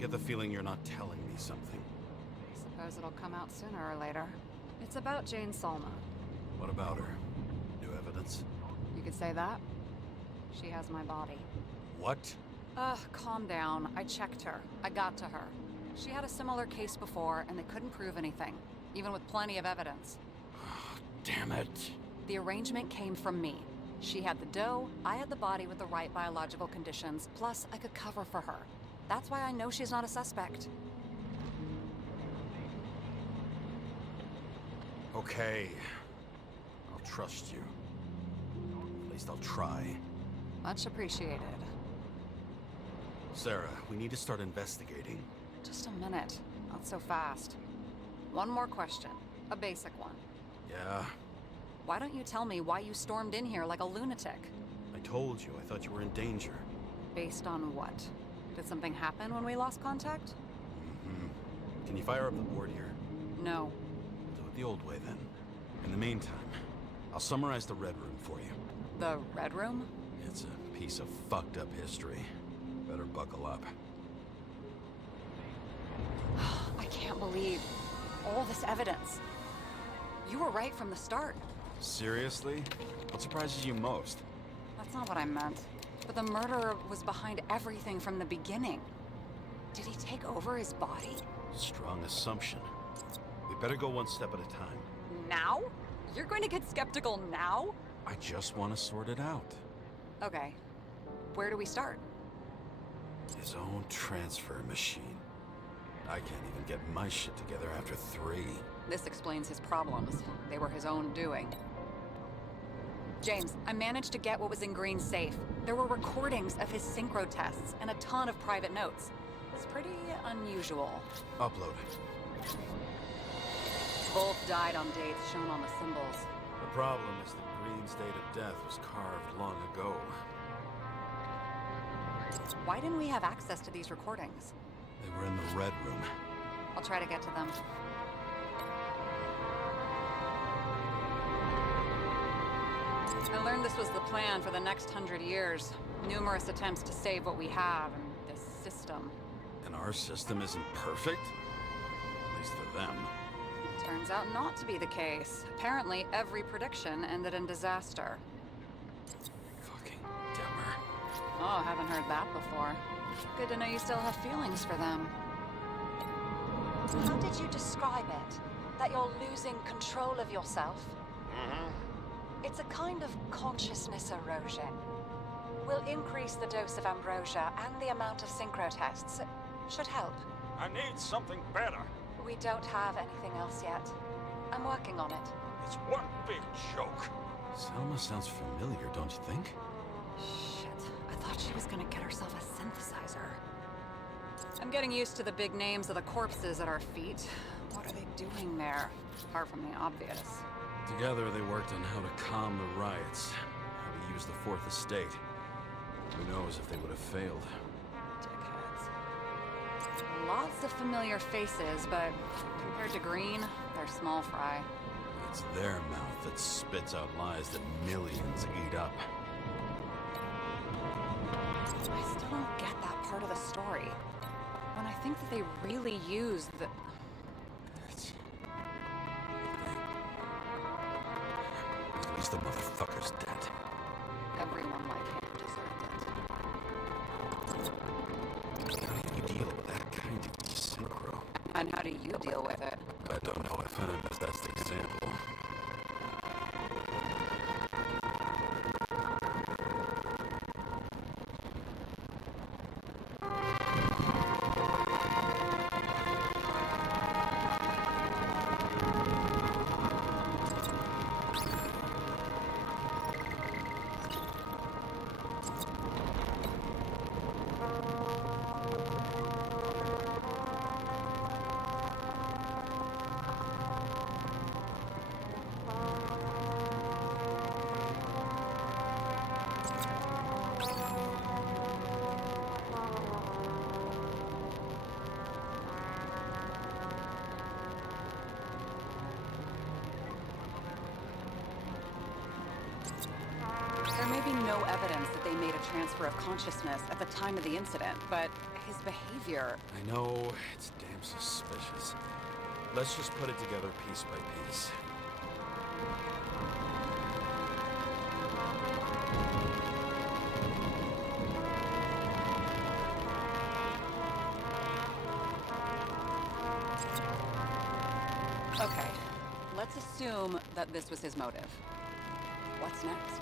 get the feeling you're not telling me something. I suppose it'll come out sooner or later. It's about Jane Salma. What about her? New evidence? You could say that. She has my body. What? Calm down. I checked her. I got to her. She had a similar case before, and they couldn't prove anything, even with plenty of evidence. Damn it. The arrangement came from me. She had the dough, I had the body with the right biological conditions, plus I could cover for her. That's why I know she's not a suspect. Okay. I'll trust you. At least I'll try. Much appreciated. Sarah, we need to start investigating. Just a minute. Not so fast. One more question. A basic one. Yeah? Why don't you tell me why you stormed in here like a lunatic? I told you, I thought you were in danger. Based on what? Did something happen when we lost contact? Mm-hmm. Can you fire up the board here? No. We'll do it the old way then. In the meantime, I'll summarize the Red Room for you. The Red Room? It's a piece of fucked up history. Better buckle up. I can't believe all this evidence. You were right from the start. Seriously? What surprises you most? That's not what I meant. But the murderer was behind everything from the beginning. Did he take over his body? Strong assumption. We better go one step at a time. Now? You're going to get skeptical now? I just want to sort it out. Okay. Where do we start? His own transfer machine. I can't even get my shit together after 3. This explains his problems. They were his own doing. James, I managed to get what was in Green's safe. There were recordings of his synchro tests and a ton of private notes. It's pretty unusual. Upload it. Both died on dates shown on the symbols. The problem is that Green's date of death was carved long ago. Why didn't we have access to these recordings? They were in the Red Room. I'll try to get to them. I learned this was the plan for the next 100 years. Numerous attempts to save what we have in this system. And our system isn't perfect? At least for them. Turns out not to be the case. Apparently, every prediction ended in disaster. Fucking Demmer. Oh, haven't heard that before. Good to know you still have feelings for them. How did you describe it? That you're losing control of yourself? Mm-hmm. It's a kind of consciousness erosion. We'll increase the dose of ambrosia and the amount of synchro tests. Should help. I need something better. We don't have anything else yet. I'm working on it. It's one big joke. Selma sounds familiar, don't you think? Shit, I thought she was gonna get herself a synthesizer. I'm getting used to the big names of the corpses at our feet. What are they doing there? Apart from the obvious. Together they worked on how to calm the riots, how to use the Fourth Estate. Who knows if they would have failed. Dickheads. Lots of familiar faces, but compared to Green, they're small fry. It's their mouth that spits out lies that millions eat up. I still don't get that part of the story. When I think that they really used the... It's... At least the motherfucker's dead. Everyone like him deserved it. How do you deal with that kind of desynchro? And how do you deal with it? I don't know if I'm the best example. be no evidence that they made a transfer of consciousness at the time of the incident, but his behavior... I know, it's damn suspicious. Let's just put it together piece by piece. Okay, let's assume that this was his motive. What's next?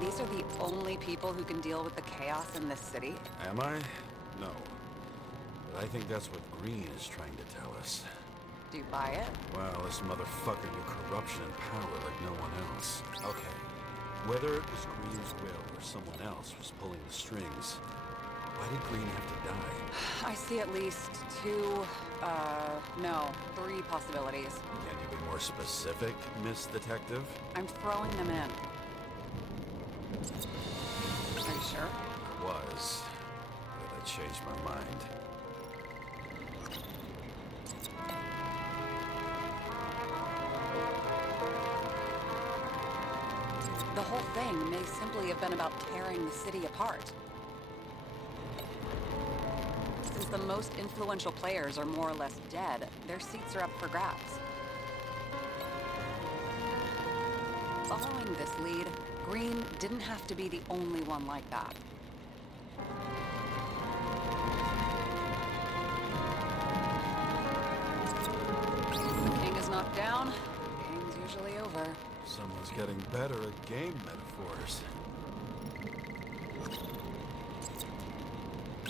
These are the only people who can deal with the chaos in this city? Am I? No. But I think that's what Green is trying to tell us. Do you buy it? Well, this motherfucker knew corruption and power like no one else. Okay. Whether it was Green's will or someone else was pulling the strings, why did Green have to die? I see at least three possibilities. Can you be more specific, Miss Detective? I'm throwing them in. Are you sure? I was, but I changed my mind. The whole thing may simply have been about tearing the city apart. Since the most influential players are more or less dead, their seats are up for grabs. Following this lead, Green didn't have to be the only one like that. If the king is knocked down, the game's usually over. Someone's getting better at game metaphors.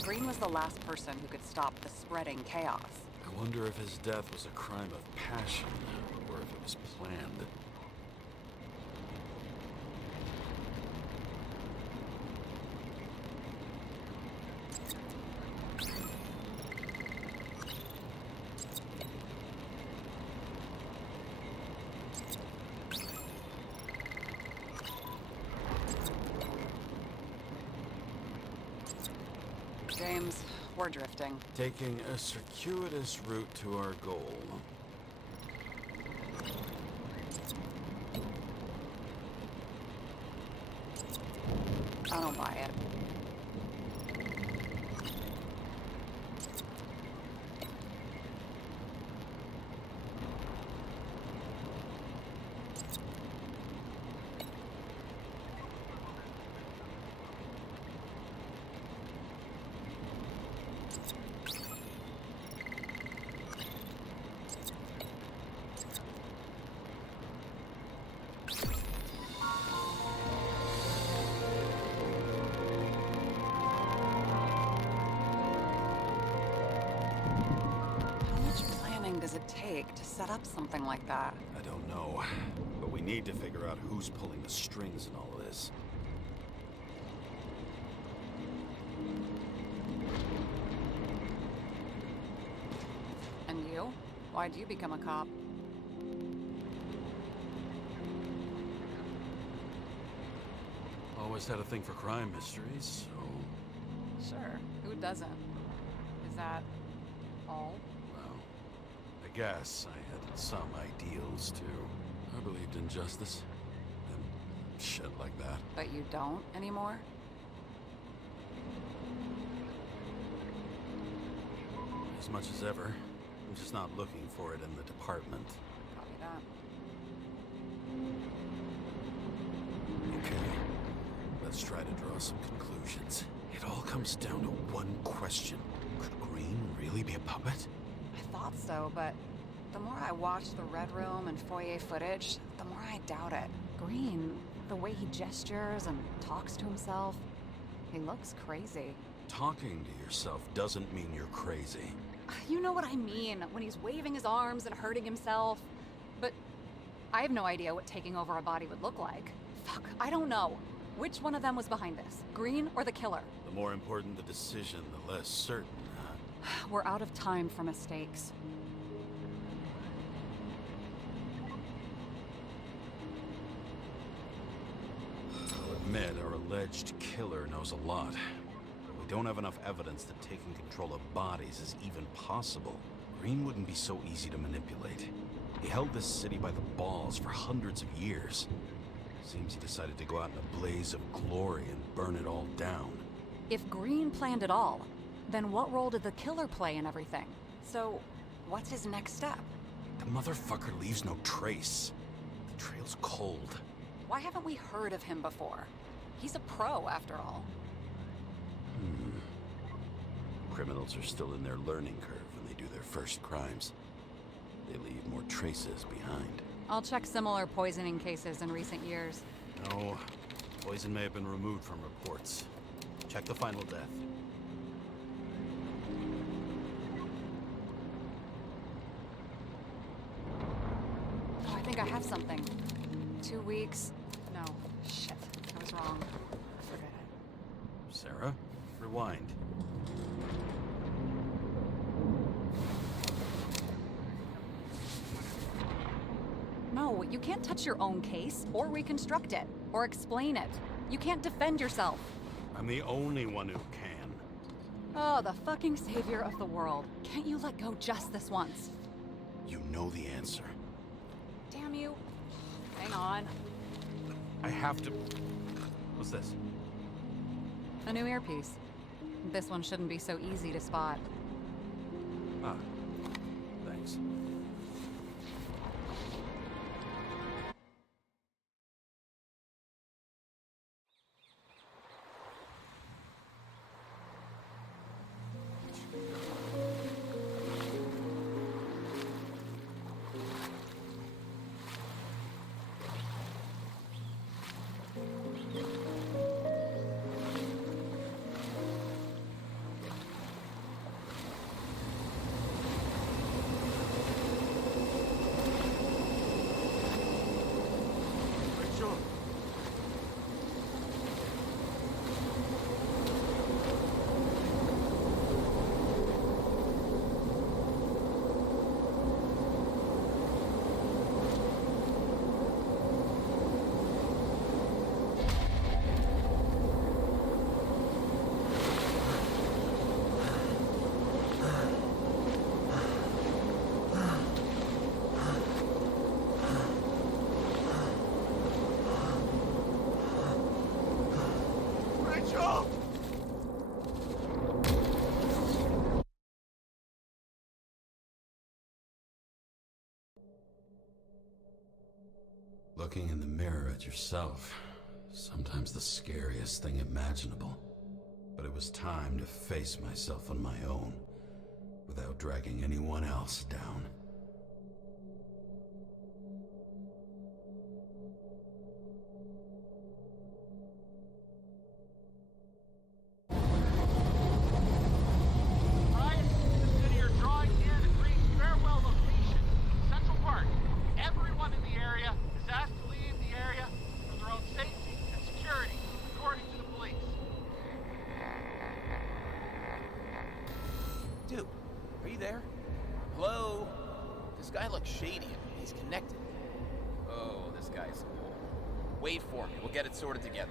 Green was the last person who could stop the spreading chaos. I wonder if his death was a crime of passion, or if it was planned. James, we're drifting. Taking a circuitous route to our goal. I don't buy it. Does it take to set up something like that? I don't know, but we need to figure out who's pulling the strings in all of this. And you? Why'd you become a cop? Always had a thing for crime mysteries, so... Sure, who doesn't? Is that all? I guess I had some ideals, too. I believed in justice. And shit like that. But you don't anymore? As much as ever. I'm just not looking for it in the department. Copy that. Okay. Let's try to draw some conclusions. It all comes down to one question. Could Green really be a puppet? I thought so, but the more I watch the Red Room and foyer footage, the more I doubt it. Green, the way he gestures and talks to himself, he looks crazy. Talking to yourself doesn't mean you're crazy. You know what I mean, when he's waving his arms and hurting himself. But I have no idea what taking over a body would look like. Fuck, I don't know. Which one of them was behind this? Green or the killer? The more important the decision, the less certain, huh? We're out of time for mistakes. I'll admit our alleged killer knows a lot. But we don't have enough evidence that taking control of bodies is even possible. Green wouldn't be so easy to manipulate. He held this city by the balls for hundreds of years. Seems he decided to go out in a blaze of glory and burn it all down. If Green planned it all, then what role did the killer play in everything? So, what's his next step? The motherfucker leaves no trace. The trail's cold. Why haven't we heard of him before? He's a pro, after all. Criminals are still in their learning curve when they do their first crimes. They leave more traces behind. I'll check similar poisoning cases in recent years. No, poison may have been removed from reports. Check the final death. Oh, I think I have something. 2 weeks. No, shit. I was wrong. Forget it. Sarah, rewind. No, you can't touch your own case, or reconstruct it, or explain it. You can't defend yourself. I'm the only one who can. Oh, the fucking savior of the world. Can't you let go just this once? You know the answer. Damn you. Hang on. I have to... What's this? A new earpiece. This one shouldn't be so easy to spot. Ah, thanks. Looking in the mirror at yourself, sometimes the scariest thing imaginable. But it was time to face myself on my own, without dragging anyone else down. Sorted together.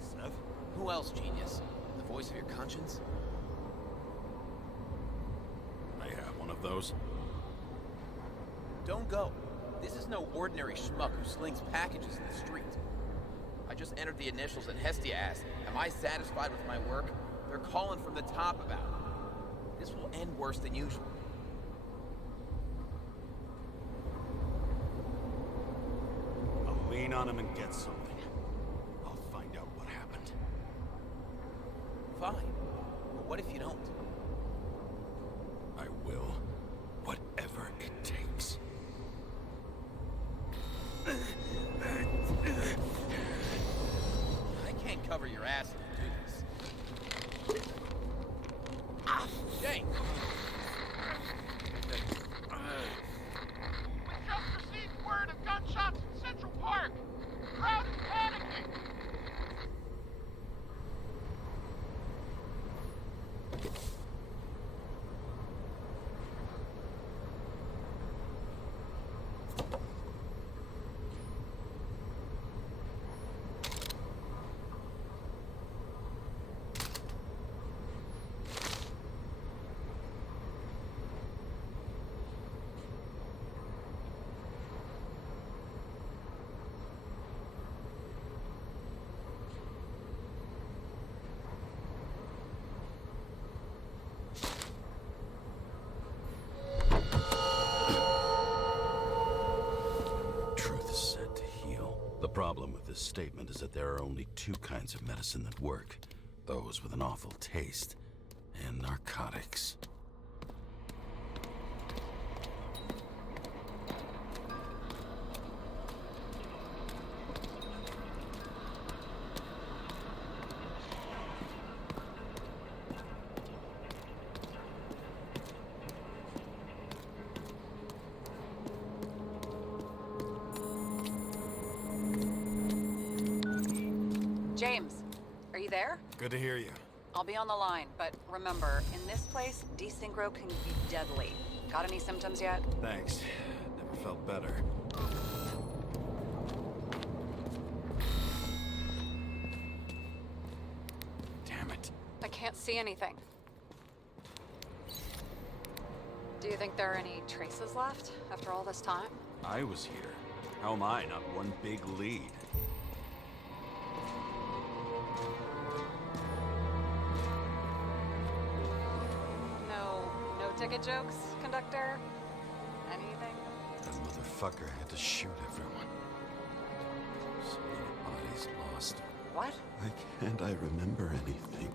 Seth? Who else, genius? The voice of your conscience? I have one of those. Don't go. This is no ordinary schmuck who slings packages in the street. I just entered the initials and Hestia asked, am I satisfied with my work? They're calling from the top about it. This will end worse than usual. I'll lean on him and get something. Find out what happened. Fine. But what if you don't? I will. problem with this statement is that there are only two kinds of medicine that work. Those with an awful taste, and narcotics. James, are you there? Good to hear you. I'll be on the line, but remember, in this place, desynchro can be deadly. Got any symptoms yet? Thanks. Never felt better. Damn it. I can't see anything. Do you think there are any traces left after all this time? I was here. How am I not one big lead? No ticket jokes, conductor? Anything? That motherfucker had to shoot everyone. So many bodies lost. What? Why can't I remember anything?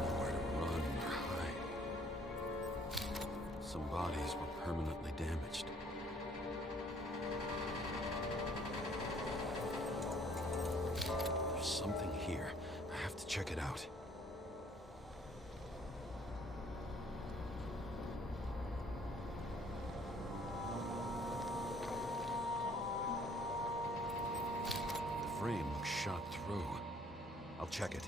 Nowhere to run or hide. Some bodies were permanently damaged. There's something here. I have to check it out. The frame looks shot through. I'll check it.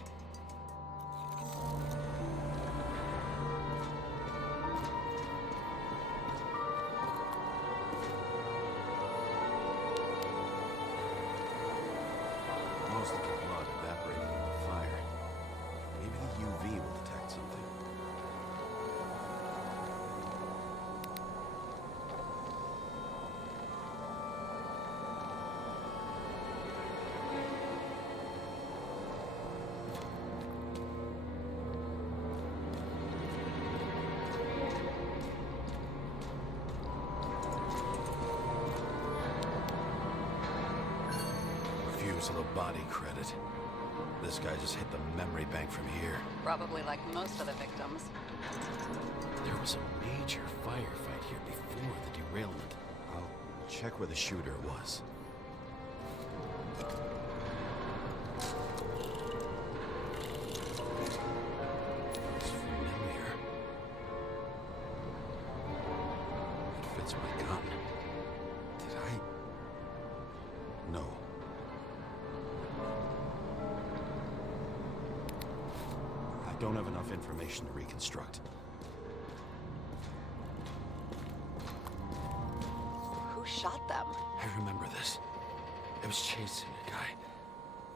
Most of the blood evaporated in the fire. Maybe the UV will detect something. Refusal of body credit. This guy just hit the memory bank from here. Probably like most of the victims. There was a major firefight here before the derailment. I'll check where the shooter was. It's familiar. It fits my gun. Did I? No. I don't have enough information to reconstruct. Who shot them? I remember this. It was chasing a guy.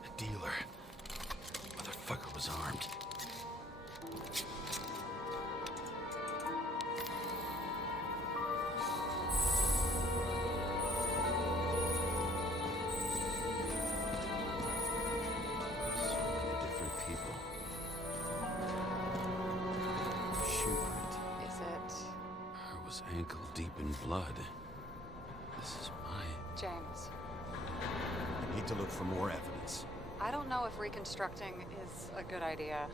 A dealer. Motherfucker was armed. So many different people. Shoe print. Is it I was ankle deep in blood. This is mine. James? I need to look for more evidence. I don't know if reconstructing is a good idea.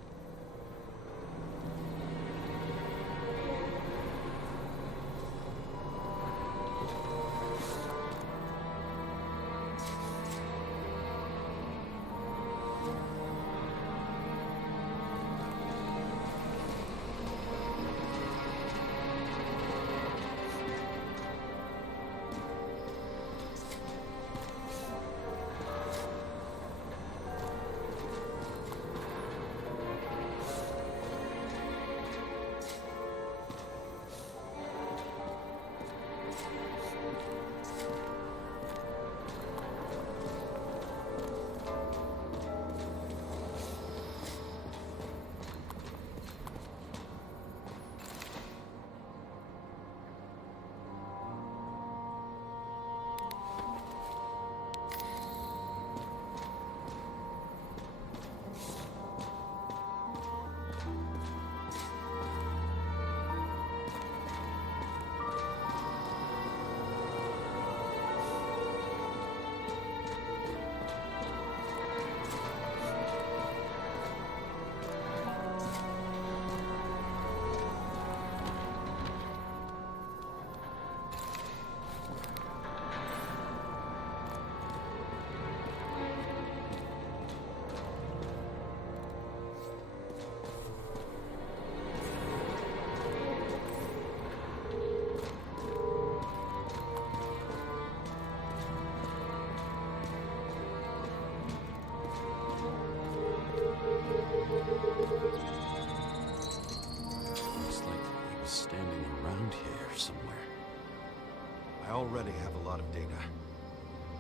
already have a lot of data.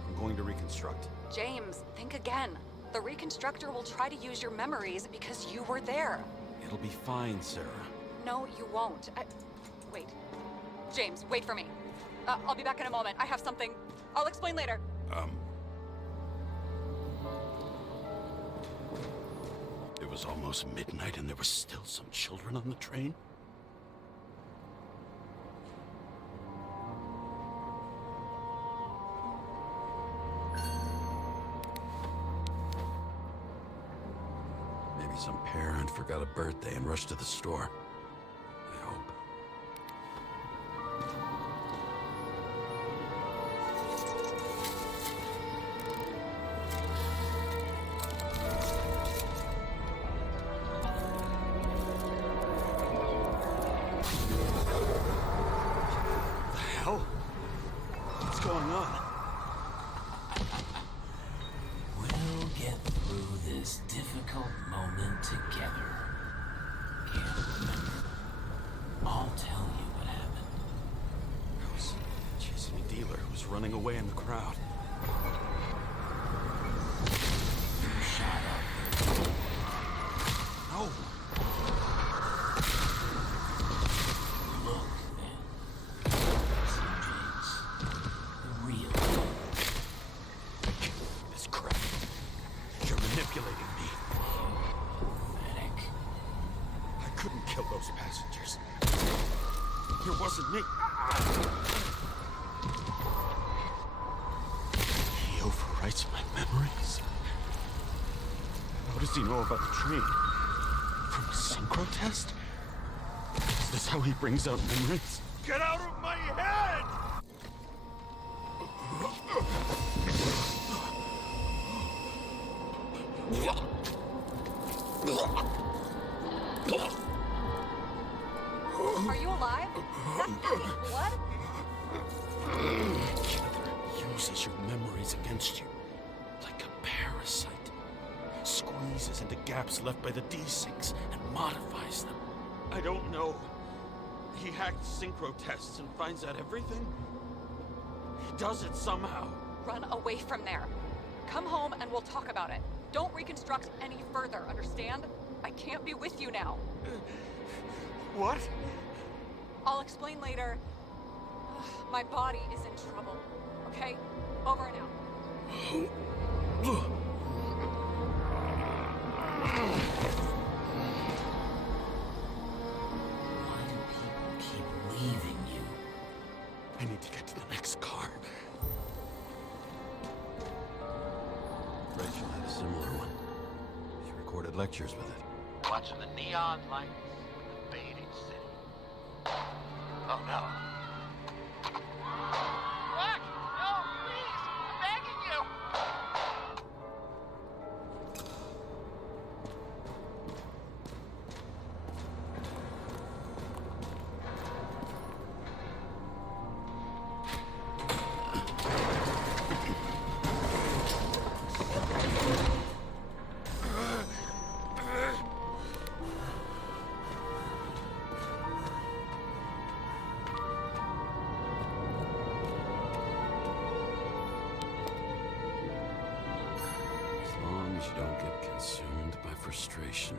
I'm going to reconstruct. James, think again. The reconstructor will try to use your memories because you were there. It'll be fine, Sarah. No, you won't. Wait. James, wait for me. I'll be back in a moment. I have something. I'll explain later. It was almost midnight and there were still some children on the train? Maybe some parent forgot a birthday and rushed to the store. I hope. What's going on? We'll get through this difficult moment together. Can't remember. I'll tell you what happened. I was chasing a dealer who was running away in the crowd. You shot up. No! Look, then. See, James. The real This crap. You're manipulating me. pathetic. I couldn't kill those passengers. It wasn't me. He overwrites my memories. How does he know about the train? From a synchro test? Is this how he brings out memories? Get out of my head! Are you alive? What? Killer uses your memories against you. Like a parasite. Squeezes into gaps left by the D6 and modifies them. I don't know. He hacked synchro tests and finds out everything? He does it somehow. Run away from there. Come home and we'll talk about it. Don't reconstruct any further, understand? I can't be with you now. What? I'll explain later. My body is in trouble. Okay? Over and out. Why do people keep leaving you? I need to get to the next car. Rachel had a similar one. She recorded lectures with it. Watching the neon lights in the fading city. Oh no. What? No, please! I'm begging you! As long as you don't get consumed by frustration.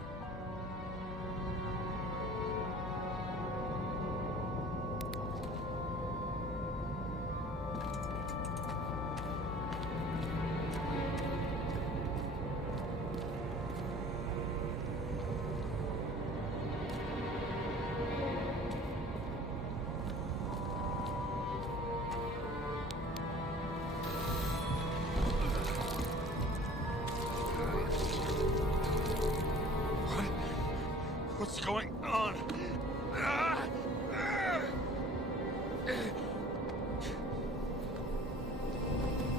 What's going on?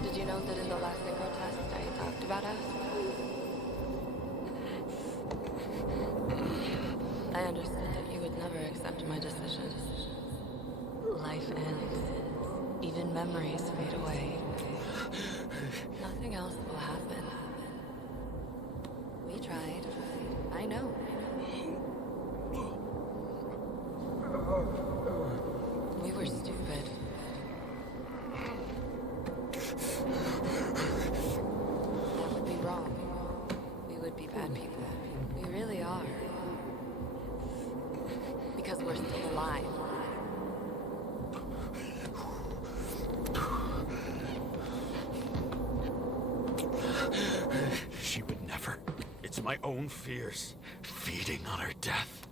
Did you know that in the last synchro test I talked about us? I understood that you would never accept my decision. Life ends. Even memories fade away. Nothing else will happen. We tried. I know. We were stupid. my own fears, feeding on her death.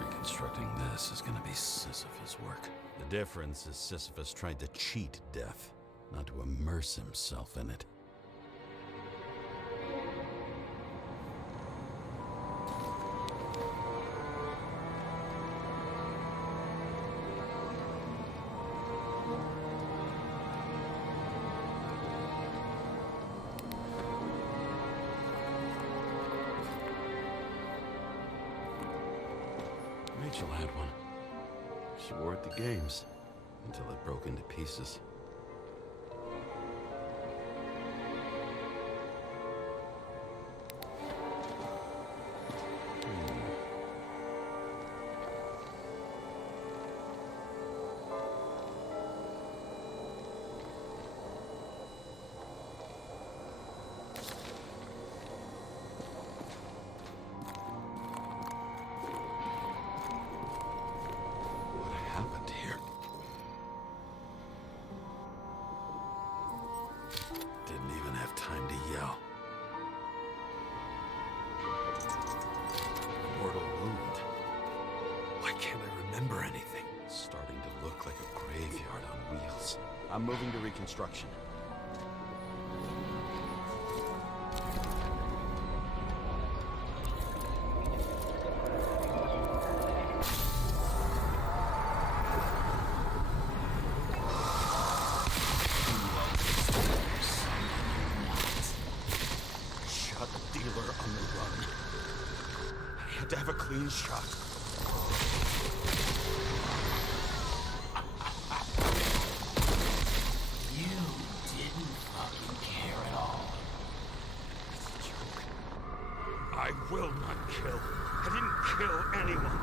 Reconstructing this is gonna be Sisyphus' work. The difference is Sisyphus tried to cheat death, not to immerse himself in it. Rachel had one. She wore it to games until it broke into pieces. I'm moving to reconstruction. Shot a dealer on the run. I had to have a clean shot. I will not kill. I didn't kill anyone.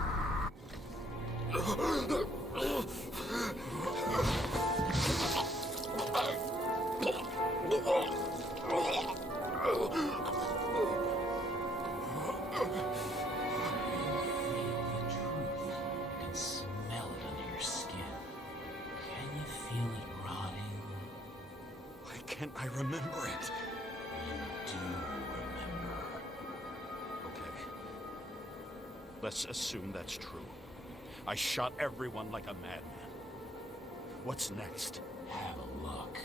And smell it under your skin. Can you feel it rotting? Why can't I remember it? You do remember. Okay. Let's assume that's true. I shot everyone like a madman. What's next? Have a look.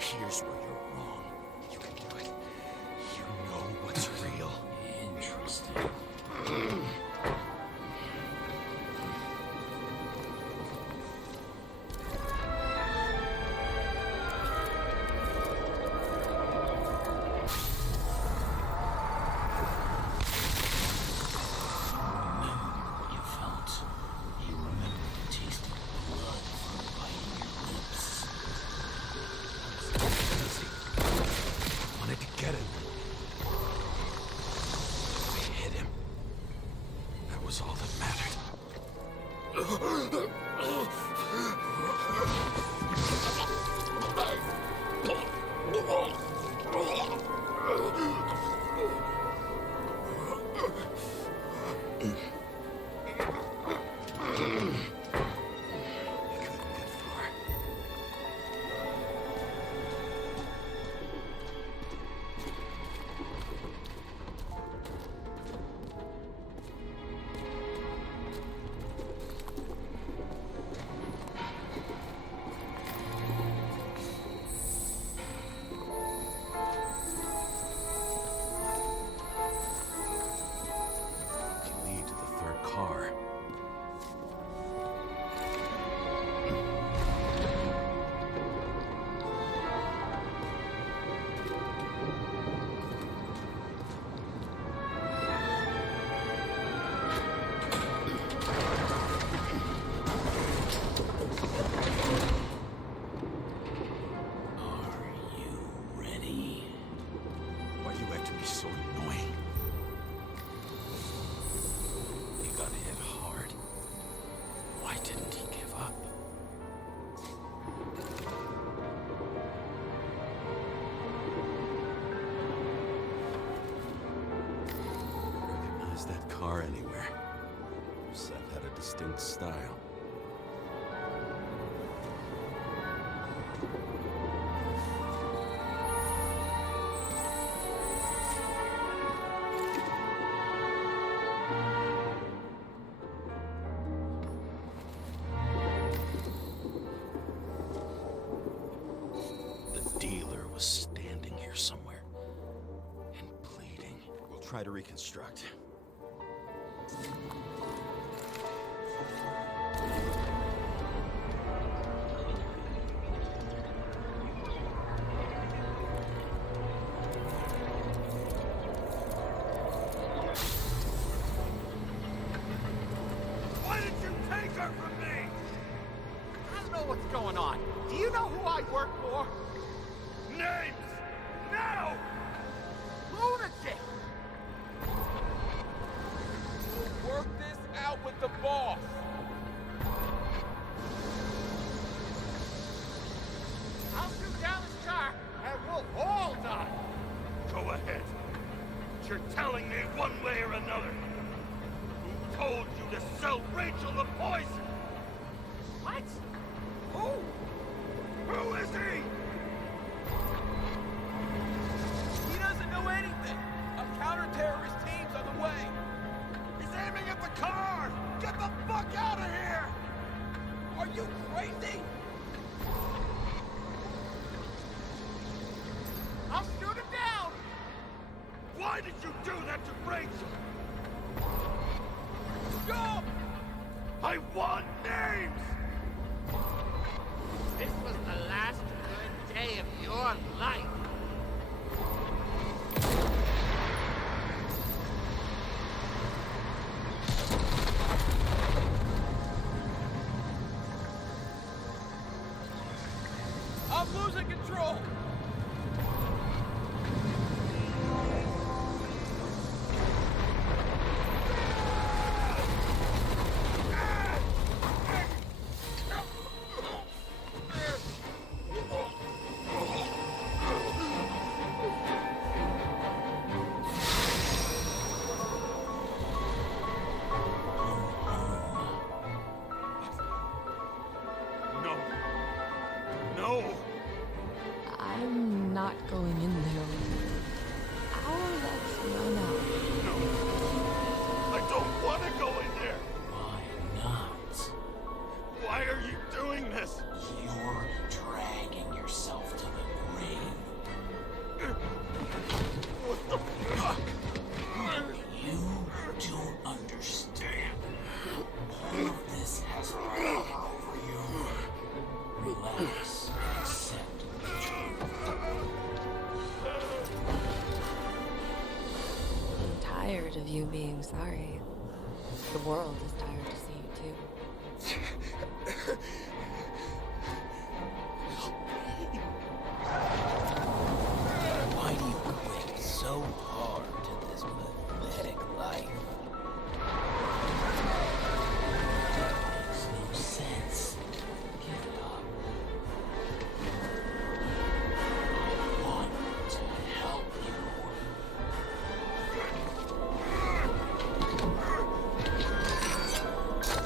Here's where you're wrong. You can do it. You know what's real. Interesting. that car anywhere. Seth had a distinct style. The dealer was standing here somewhere and pleading. We'll try to reconstruct. Why did you take her from me? I don't know what's going on. Do you know who I work for? Names! Now! Lunatic! Work this out with the boss. I'll shoot down this car and we'll all die. Go ahead. But you're telling me one way or another. Who told you to sell Rachel the poison? What? Who? Who is he? He doesn't know anything. A counter-terrorist team's on the way. He's aiming at the car! Get the fuck out of here! Are you crazy? I'll shoot him down! Why did you do that to Rachel? Stop! I want names! This was the last good day of your life. I'm losing control. No. No! I'm not going in there with you. Our luck's run out. No. I don't want to go in there! Why not? Why are you doing this? You're dragging yourself to the grave. What the fuck? You don't understand. All of this has power over you. Relax and accept the truth. I'm tired of you being sorry. The world is tired to see you too. Why do you cling so hard to this pathetic life? Makes no sense. Give it up. I want to help you.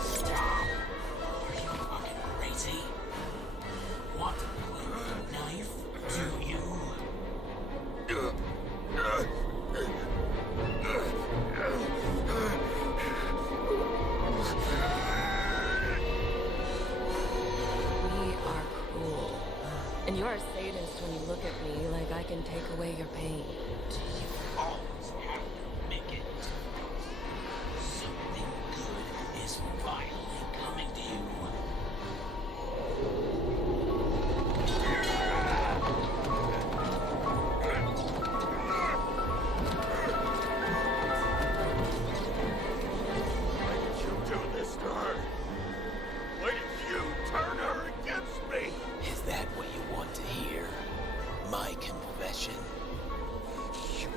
Stop! Are you fucking crazy? Want to play with a knife? Do you? We are cruel. And you are a sadist when you look at me like I can take away your pain. Do you always have to make it? Something good is finally coming to you. Why did you do this to her? Why did you turn her against me? Is that what you want to hear? My confession? You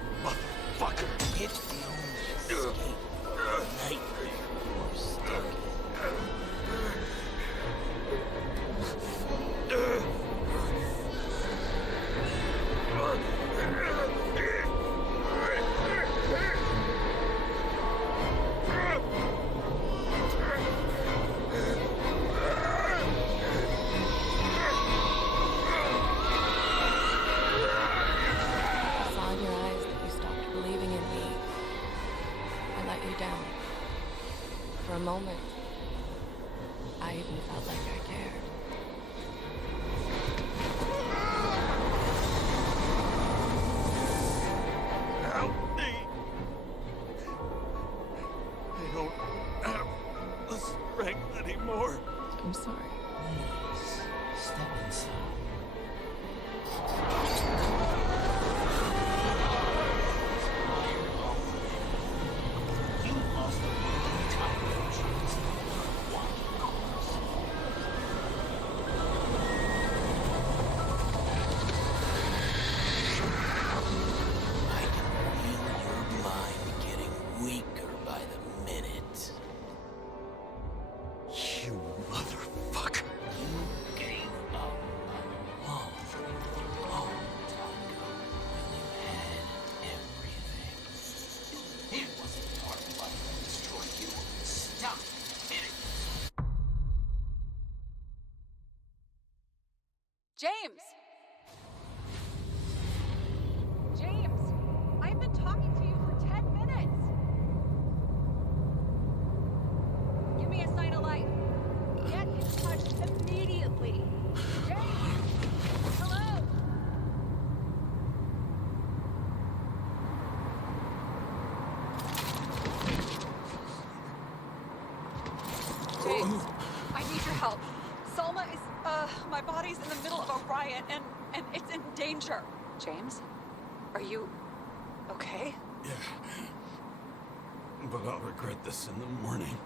down. For a moment, I even felt like I cared. Help me! I don't have the strength anymore. I'm sorry. Please, step inside. You lost the entire chance for one cause. I can feel your mind getting weaker by the minute. You motherfucker. You gave up a long time ago when you had everything. It wasn't part of life that destroyed you. Stop it. James! James! I've been talking to you for 10 minutes! Give me a sign of life. Get in touch immediately. James! Hello? James, I need your help. Salma is, my body's in the middle of a riot and it's in danger. James? Are you okay? Yeah. But I'll regret this in the morning.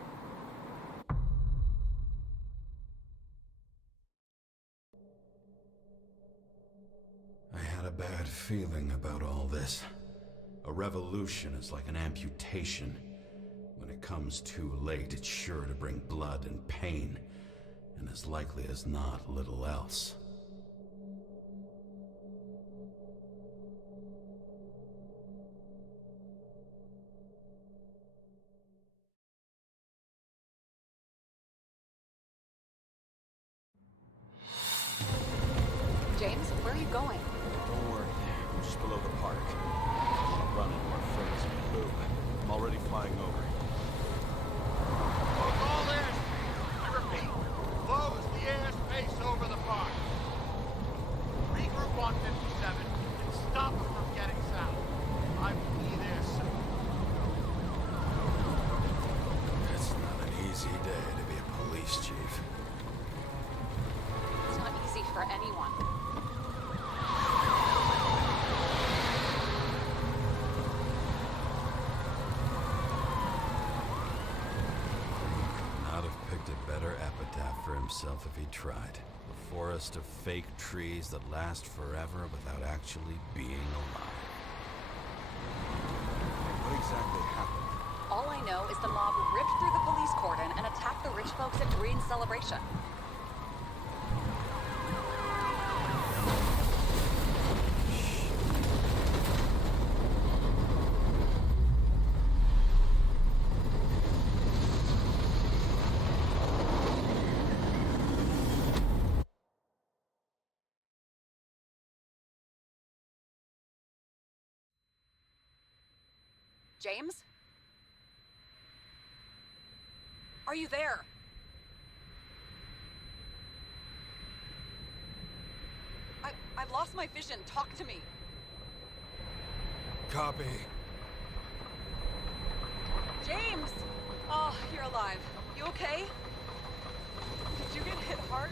I had a bad feeling about all this. A revolution is like an amputation. When it comes too late, it's sure to bring blood and pain, and as likely as not, little else. James, where are you going? Don't worry, I'm just below the park. I'll run into our friends in blue. I'm already flying over. Close all airspace. I repeat, close the airspace over the park. Regroup on 57 and stop them from getting south. I will be there soon. It's not an easy day to be a police chief. It's not easy for anyone. Not have picked a better epitaph for himself if he tried. A forest of fake trees that last forever without actually being alive. What exactly happened? All I know is the mob ripped through the police cordon and attacked the rich folks at Green's celebration. James? Are you there? I've lost my vision. Talk to me. Copy. James! Oh, you're alive. You okay? Did you get hit hard?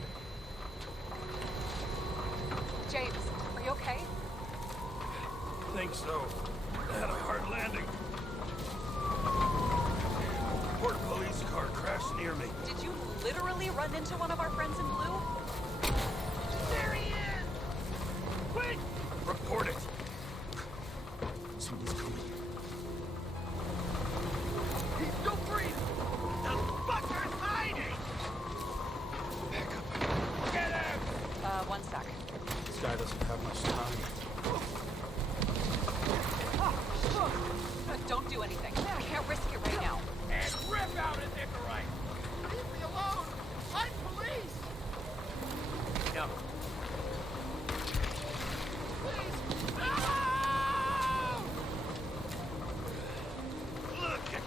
James, are you okay? Think so. I had a hard landing. Port police car crashed near me. Did you literally run into one of our friends in blue? There he is! Quick! Report it. Someone's coming. He's still breathing. The fucker's hiding! Back up. Get him! 1 sec. This guy doesn't have much time. Don't do anything. I can't risk it right now. And rip out his Icarite! Leave me alone! I'm police! No. Please! No! Look at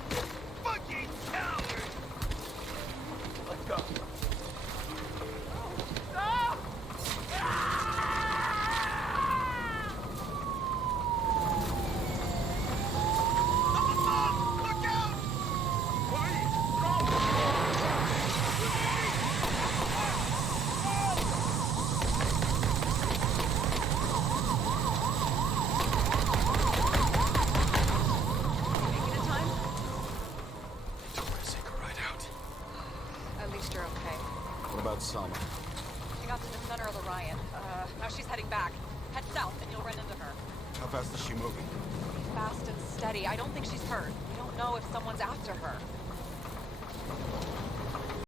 okay. What about Selma? She got to the center of the riot. Now she's heading back. Head south and you'll run into her. How fast is she moving? Fast and steady. I don't think she's hurt. We don't know if someone's after her.